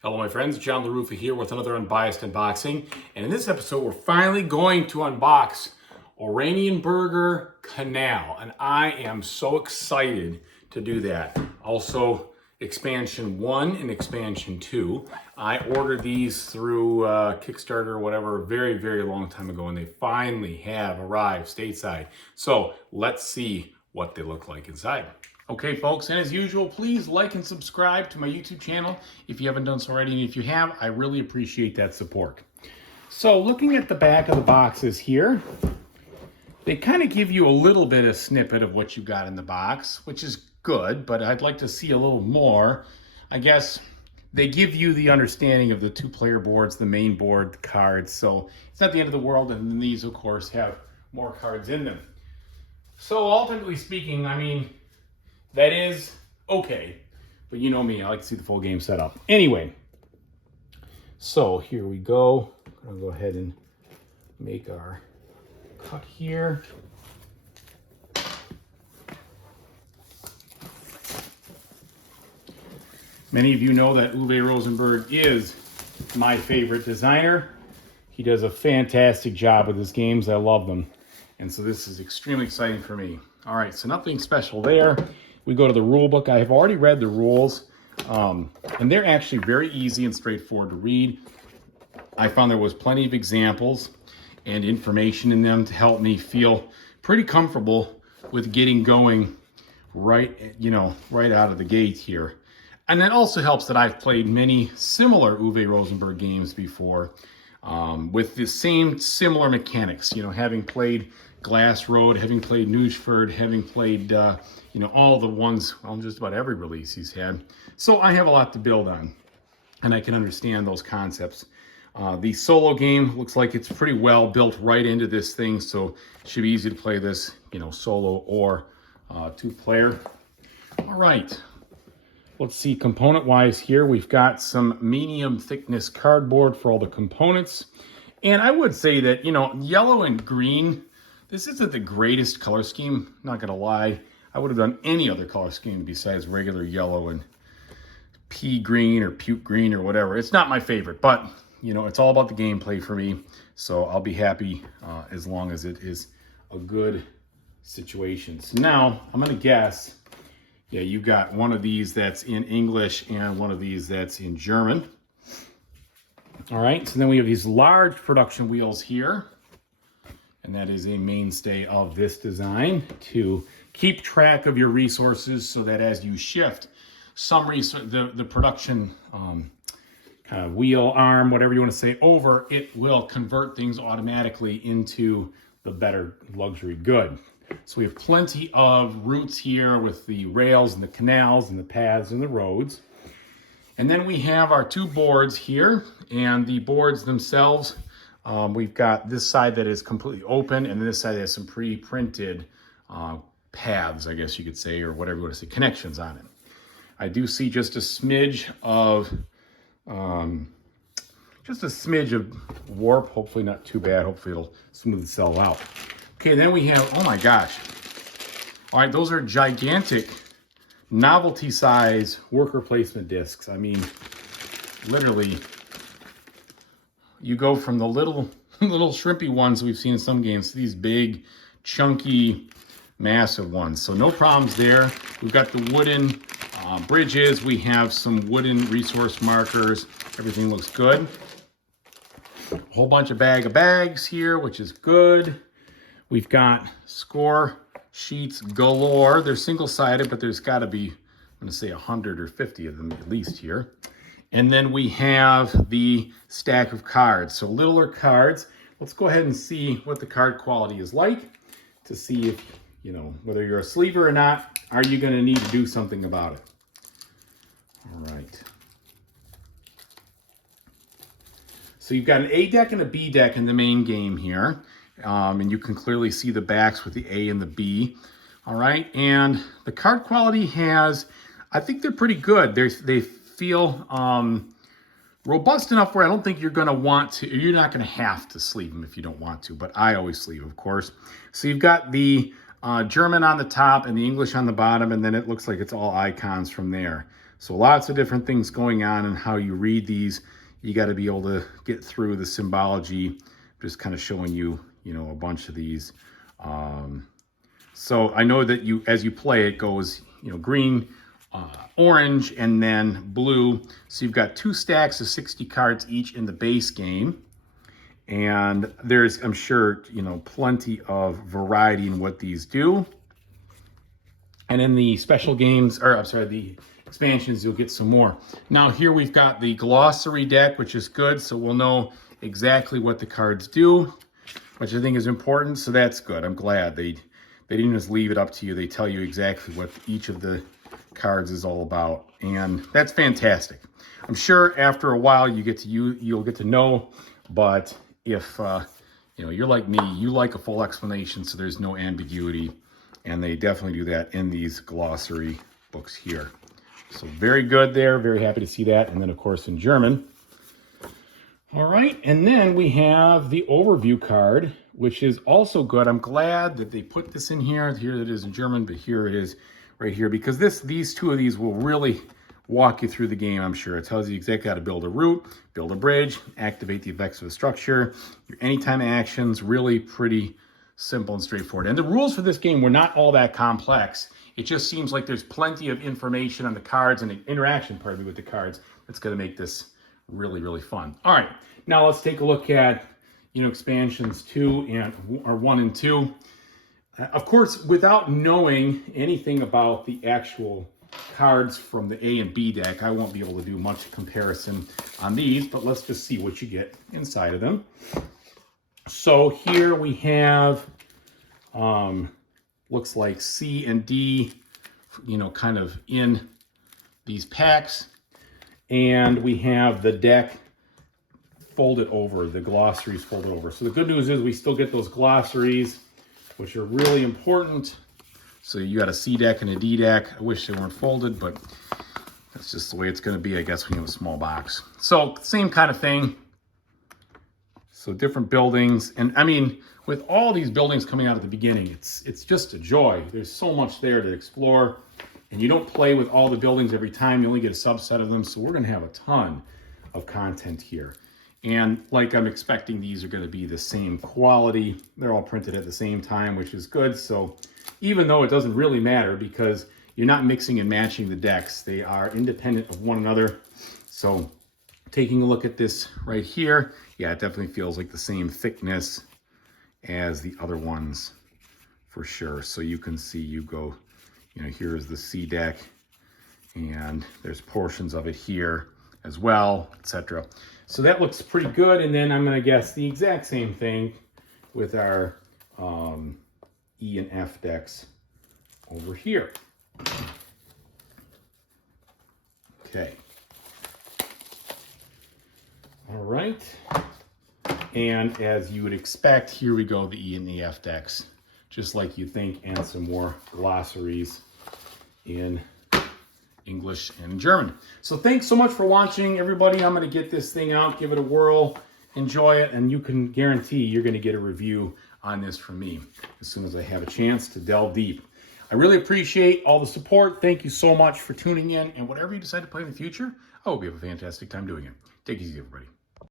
Hello my friends, John LaRuffa here with another Unbiased unboxing. And in this episode, we're finally going to unbox Oranienburger Kanal. And I am so excited to do that. Also, Expansion 1 and Expansion 2. I ordered these through Kickstarter or whatever a very, very long time ago, and they finally have arrived stateside. So let's see what they look like inside. Okay, folks, and as usual, please like and subscribe to my YouTube channel if you haven't done so already. And if you have, I really appreciate that support. So looking at the back of the boxes here, they kind of give you a little bit of snippet of what you got in the box, which is good, but I'd like to see a little more. I guess they give you the understanding of the two-player boards, the main board, the cards, so it's not the end of the world, and then these, of course, have more cards in them. So ultimately speaking, I mean, that is okay, but you know me, I like to see the full game setup. Anyway, so here we go. I'm gonna go ahead and make our cut here. Many of you know that Uwe Rosenberg is my favorite designer. He does a fantastic job with his games. I love them. And so this is extremely exciting for me. All right, so nothing special there. We go to the rule book. I have already read the rules, and they're actually very easy and straightforward to read. I found there was plenty of examples and information in them to help me feel pretty comfortable with getting going right out of the gate here. And that also helps that I've played many similar Uwe Rosenberg games before with the same similar mechanics, having played Glass Road, having played Newsford, having played, all the ones, just about every release he's had. So I have a lot to build on, and I can understand those concepts. The solo game looks like it's pretty well built right into this thing, so it should be easy to play this, solo or two-player. All right, let's see, component-wise here, we've got some medium thickness cardboard for all the components. And I would say that, yellow and green, this isn't the greatest color scheme, not gonna lie. I would have done any other color scheme besides regular yellow and pea green or puke green or whatever. It's not my favorite, but it's all about the gameplay for me. So I'll be happy as long as it is a good situation. So now I'm gonna guess, yeah, you've got one of these that's in English and one of these that's in German. All right, so then we have these large production wheels here. And that is a mainstay of this design to keep track of your resources so that as you shift some the production kind of wheel, arm, whatever you want to say, over, it will convert things automatically into the better luxury good. So we have plenty of routes here with the rails and the canals and the paths and the roads. And then we have our two boards here, and the boards themselves, we've got this side that is completely open, and this side has some pre-printed paths, I guess you could say, or whatever you want to say, connections on it. I do see just a smidge of warp, hopefully not too bad. Hopefully it'll smooth itself out. Okay, then we have, oh my gosh. All right, those are gigantic novelty size worker placement discs. I mean, literally, you go from the little shrimpy ones we've seen in some games to these big, chunky, massive ones. So no problems there. We've got the wooden bridges. We have some wooden resource markers. Everything looks good. A whole bunch of bags here, which is good. We've got score sheets galore. They're single-sided, but there's got to be, I'm going to say 100 or 50 of them at least here. And then we have the stack of cards. So littler cards. Let's go ahead and see what the card quality is like to see if, whether you're a sleever or not, are you going to need to do something about it? All right. So you've got an A deck and a B deck in the main game here. And you can clearly see the backs with the A and the B. All right. And the card quality has, I think they're pretty good. They feel robust enough where I don't think you're going to want to, you're not going to have to sleeve them if you don't want to, but I always sleeve, of course. So you've got the German on the top and the English on the bottom, and then it looks like it's all icons from there. So lots of different things going on and how you read these. You got to be able to get through the symbology. Just kind of showing you, you know, a bunch of these. So I know that as you play, it goes, you know, green, orange, and then blue. So you've got 2 stacks of 60 cards each in the base game. And there's, I'm sure, you know, plenty of variety in what these do. And in the special games, or I'm sorry, the expansions, you'll get some more. Now here we've got the glossary deck, which is good. So we'll know exactly what the cards do, which I think is important. So that's good. I'm glad they didn't just leave it up to you. They tell you exactly what each of the cards is all about. And that's fantastic. I'm sure after a while you'll get to know, but if you know, you're like me, you like a full explanation so there's no ambiguity. And they definitely do that in these glossary books here. So very good there. Very happy to see that. And then, of course, in German. All right. And then we have the overview card, which is also good. I'm glad that they put this in here. Here it is in German, but here it is right here. Because these 2 of these will really walk you through the game, I'm sure. It tells you exactly how to build a route, build a bridge, activate the effects of a structure, your anytime actions, really pretty simple and straightforward. And the rules for this game were not all that complex. It just seems like there's plenty of information on the cards and the interaction, pardon me, with the cards that's going to make this really, really fun. All right, now let's take a look at, you know, expansions 1 and 2. Of course, without knowing anything about the actual cards from the A and B deck, I won't be able to do much comparison on these, but let's just see what you get inside of them. So here we have, looks like C and D, you know, kind of in these packs. And we have the deck folded over, the glossaries folded over. So the good news is we still get those glossaries, which are really important. So you got a C deck and a D deck. I wish they weren't folded, but that's just the way it's going to be, I guess, when you have a small box. So same kind of thing. So different buildings. And I mean, with all these buildings coming out at the beginning, it's just a joy. There's so much there to explore. And you don't play with all the buildings every time. You only get a subset of them. So we're going to have a ton of content here. And like I'm expecting, these are going to be the same quality. They're all printed at the same time, which is good. So even though it doesn't really matter because you're not mixing and matching the decks, they are independent of one another. So taking a look at this right here, yeah, it definitely feels like the same thickness as the other ones for sure. So you can see, you go, you know, here's the C deck and there's portions of it here as well, etc. So that looks pretty good. And then I'm going to guess the exact same thing with our E and F decks over here. Okay. All right. And as you would expect, here we go, the E and the F decks, just like you think, and some more glossaries in English and German. So thanks so much for watching, everybody. I'm going to get this thing out, give it a whirl, enjoy it, and you can guarantee you're going to get a review on this from me as soon as I have a chance to delve deep. I really appreciate all the support. Thank you so much for tuning in, and whatever you decide to play in the future, I hope you have a fantastic time doing it. Take it easy, everybody.